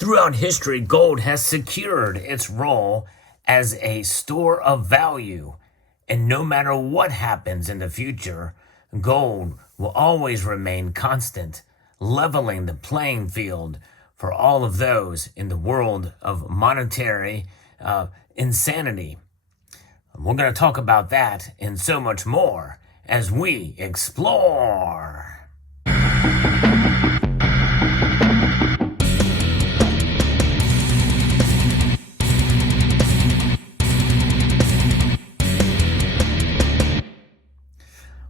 Throughout history, gold has secured its role as a store of value. And no matter what happens in the future, gold will always remain constant, leveling the playing field for all of those in the world of monetary insanity. We're going to talk about that and so much more as we explore.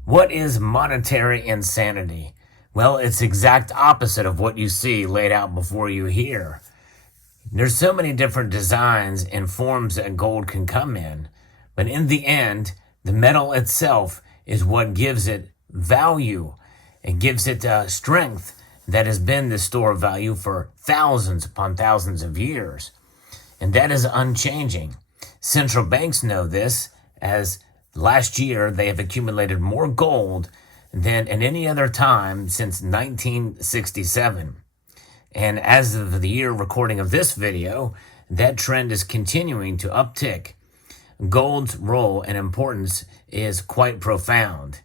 What is monetary insanity? Well, it's the exact opposite of what you see laid out before you here. There's so many different designs and forms that gold can come in, but in the end, the metal itself is what gives it value. It gives it strength that has been the store of value for thousands upon thousands of years. And that is unchanging. Central banks know this, as last year they have accumulated more gold than at any other time since 1967. And as of the year recording of this video, that trend is continuing to uptick. Gold's role and importance is quite profound.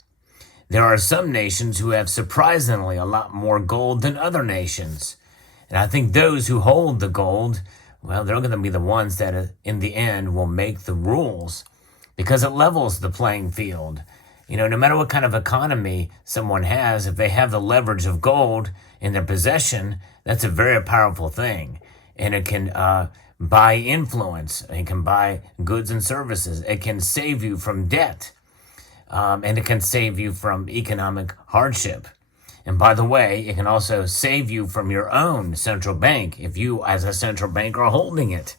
There are some nations who have surprisingly a lot more gold than other nations. And I think those who hold the gold, well, they're going to be the ones that in the end will make the rules, because it levels the playing field. You know, no matter what kind of economy someone has, if they have the leverage of gold in their possession, that's a very powerful thing. And it can buy influence. It can buy goods and services. It can save you from debt. And it can save you from economic hardship. And by the way, it can also save you from your own central bank if you, as a central bank, are holding it.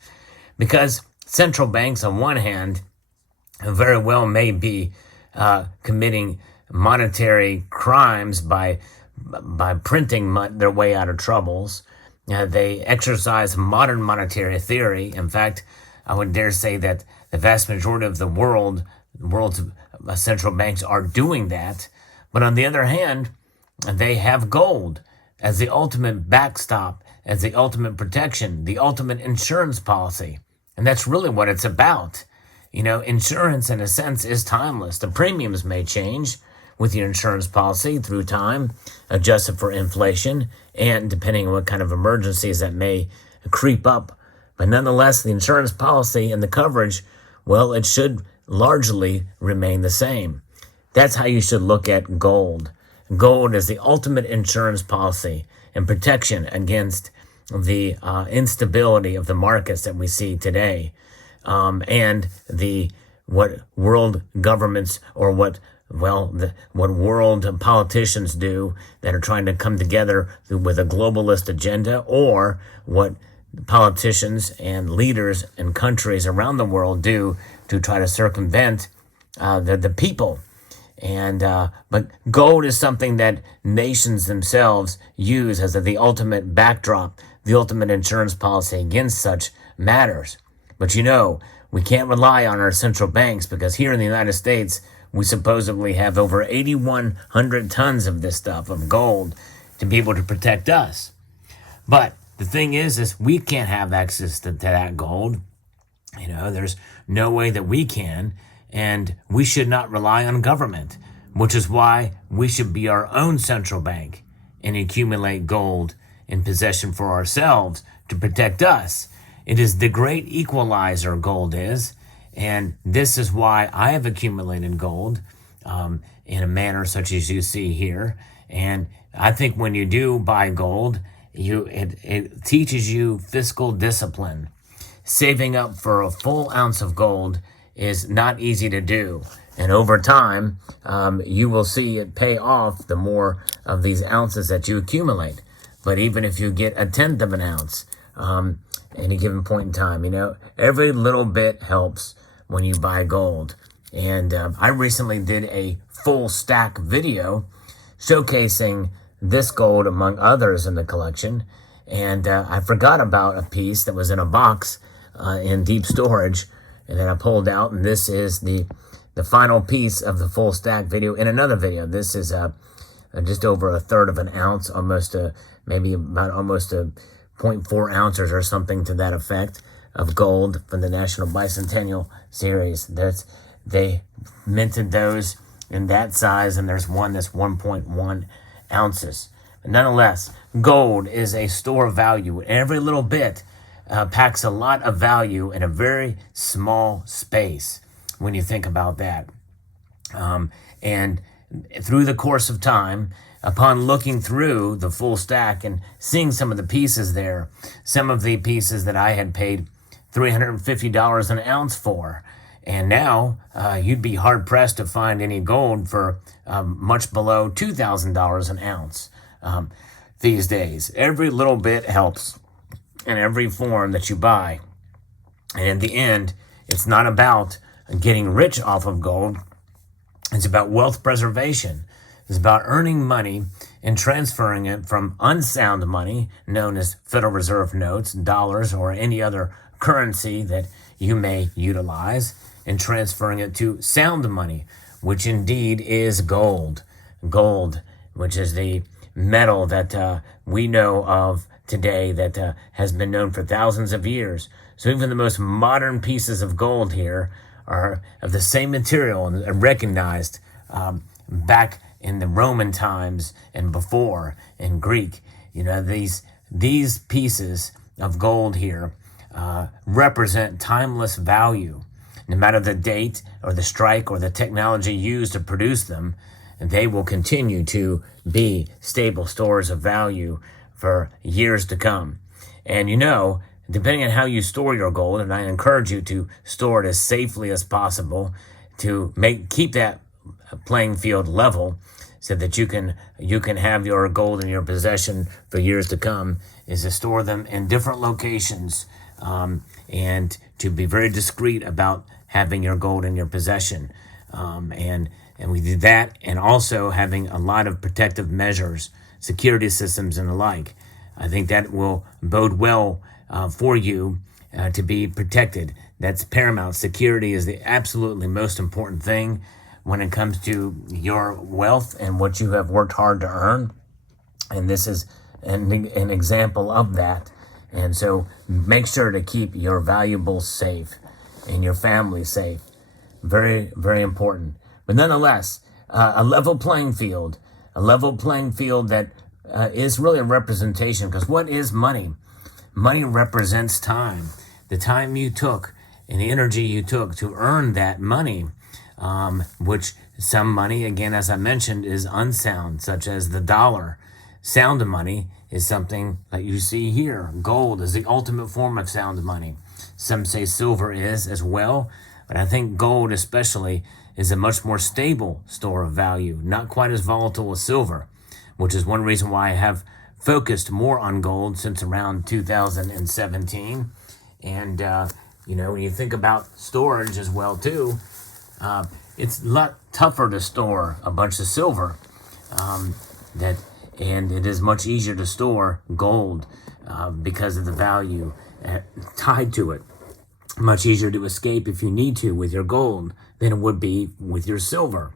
Because central banks, on one hand, very well may be committing monetary crimes by printing their way out of troubles. They exercise modern monetary theory. In fact, I would dare say that the vast majority of the world's central banks are doing that. But on the other hand, they have gold as the ultimate backstop, as the ultimate protection, the ultimate insurance policy. And that's really what it's about. You know, insurance, in a sense, is timeless. The premiums may change with your insurance policy through time, adjusted for inflation, and depending on what kind of emergencies that may creep up. But nonetheless, the insurance policy and the coverage, well, it should largely remain the same. That's how you should look at gold. Gold is the ultimate insurance policy and protection against the instability of the markets that we see today. And what world governments or what world politicians do that are trying to come together with a globalist agenda, or what politicians and leaders in countries around the world do to try to circumvent the people. And but gold is something that nations themselves use as the ultimate backdrop, the ultimate insurance policy against such matters. But you know, we can't rely on our central banks, because here in the United States, we supposedly have over 8,100 tons of this stuff, of gold, to be able to protect us. But the thing is we can't have access to that gold. You know, there's no way that we can, and we should not rely on government, which is why we should be our own central bank and accumulate gold in possession for ourselves to protect us. It is the great equalizer, gold is, and this is why I have accumulated gold in a manner such as you see here. And I think when you do buy gold, it teaches you fiscal discipline. Saving up for a full ounce of gold is not easy to do. And over time, you will see it pay off the more of these ounces that you accumulate. But even if you get a tenth of an ounce, any given point in time, you know, every little bit helps when you buy gold. And I recently did a full stack video showcasing this gold among others in the collection. And I forgot about a piece that was in a box in deep storage, and then I pulled out, and this is the final piece of the full stack video in another video. This is just over a third of an ounce, almost maybe about almost a 0.4 ounces or something to that effect of gold from the National Bicentennial Series. They minted those in that size, and there's one that's 1.1 ounces. But nonetheless, gold is a store of value. Every little bit packs a lot of value in a very small space when you think about that. And through the course of time, upon looking through the full stack and seeing some of the pieces there, some of the pieces that I had paid $350 an ounce for, and now you'd be hard-pressed to find any gold for much below $2,000 an ounce these days. Every little bit helps in every form that you buy. And in the end, it's not about getting rich off of gold. It's about wealth preservation. It's about earning money and transferring it from unsound money, known as Federal Reserve notes, dollars, or any other currency that you may utilize, and transferring it to sound money, which indeed is gold. Gold, which is the metal that we know of today that has been known for thousands of years. So even the most modern pieces of gold here are of the same material and recognized back in the Roman times and before in Greek. You know, these pieces of gold here represent timeless value. No matter the date or the strike or the technology used to produce them, they will continue to be stable stores of value for years to come. And you know, depending on how you store your gold, and I encourage you to store it as safely as possible to keep that playing field level so that you can have your gold in your possession for years to come, is to store them in different locations and to be very discreet about having your gold in your possession. And we do that, and also having a lot of protective measures, security systems, and the like. I think that will bode well for you to be protected. That's paramount. Security is the absolutely most important thing when it comes to your wealth and what you have worked hard to earn. And this is an example of that. And so make sure to keep your valuables safe and your family safe. Very, very important. But nonetheless, a level playing field that is really a representation, because what is money? Money represents time. The time you took and the energy you took to earn that money, which some money, again, as I mentioned, is unsound, such as the dollar. Sound money is something that you see here. Gold is the ultimate form of sound money. Some say silver is as well, but I think gold especially is a much more stable store of value, not quite as volatile as silver, which is one reason why I have focused more on gold since around 2017. And, when you think about storage as well, too, it's a lot tougher to store a bunch of silver and it is much easier to store gold because of the value tied to it. Much easier to escape if you need to with your gold than it would be with your silver.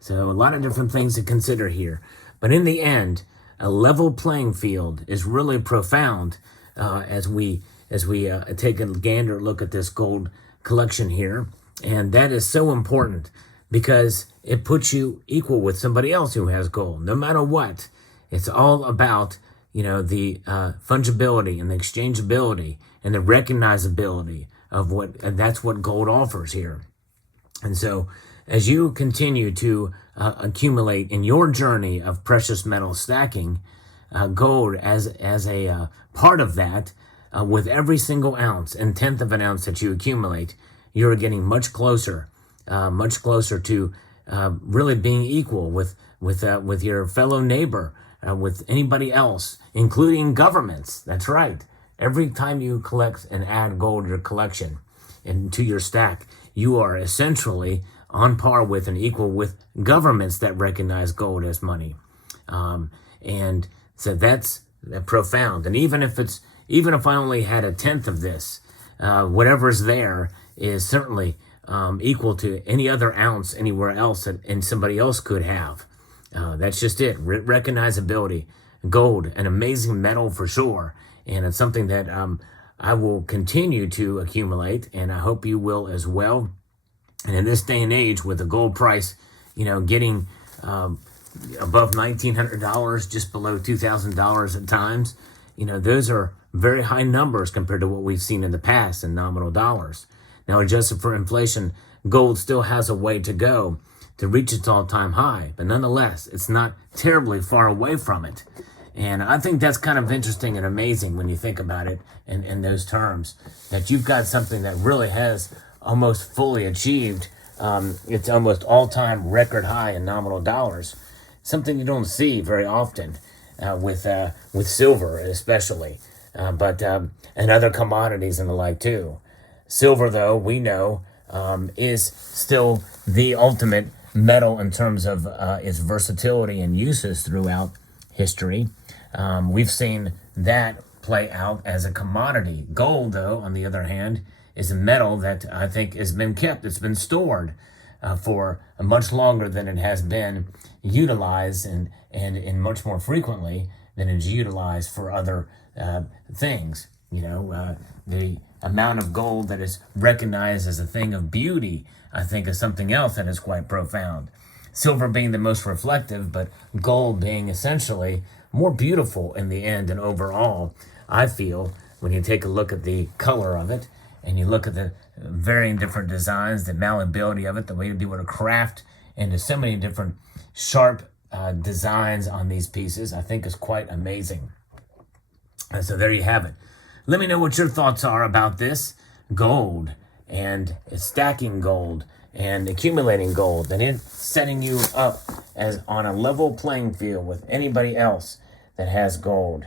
So a lot of different things to consider here. But in the end, a level playing field is really profound as we take a gander look at this gold collection here. And that is so important because it puts you equal with somebody else who has gold, no matter what. It's all about, the fungibility and the exchangeability and the recognizability of and that's what gold offers here. And so as you continue to accumulate in your journey of precious metal stacking, gold as a part of that, with every single ounce and tenth of an ounce that you accumulate, you're getting much closer to really being equal with your fellow neighbor, with anybody else, including governments. That's right. Every time you collect and add gold to your collection and to your stack, you are essentially on par with and equal with governments that recognize gold as money. And so that's profound. And even if I only had a tenth of this, whatever's there is certainly equal to any other ounce anywhere else and somebody else could have. That's just it. Recognizability gold, an amazing metal for sure. And it's something that I will continue to accumulate, and I hope you will as well. And in this day and age, with the gold price, getting above $1,900, just below $2,000 at times, those are very high numbers compared to what we've seen in the past in nominal dollars. Now, adjusted for inflation, gold still has a way to go to reach its all-time high, but nonetheless, it's not terribly far away from it. And I think that's kind of interesting and amazing when you think about it in those terms, that you've got something that really has almost fully achieved its almost all-time record high in nominal dollars, something you don't see very often with silver especially, but and other commodities and the like too. Silver, though, we know, is still the ultimate metal in terms of its versatility and uses throughout history. We've seen that play out as a commodity. Gold, though, on the other hand, is a metal that I think has been kept. It's been stored for much longer than it has been utilized, and much more frequently than it's utilized for other things. The amount of gold that is recognized as a thing of beauty, I think, is something else that is quite profound. Silver being the most reflective, but gold being essentially more beautiful in the end and overall, I feel, when you take a look at the color of it and you look at the varying different designs, the malleability of it, the way to be able to craft into so many different sharp designs on these pieces, I think is quite amazing. And so there you have it. Let me know what your thoughts are about this gold and stacking gold and accumulating gold, and it setting you up as on a level playing field with anybody else that has gold.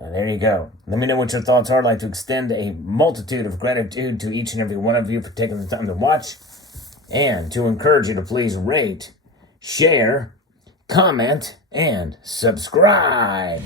There you go. Let me know what your thoughts are. I'd like to extend a multitude of gratitude to each and every one of you for taking the time to watch, and to encourage you to please rate, share, comment, and subscribe.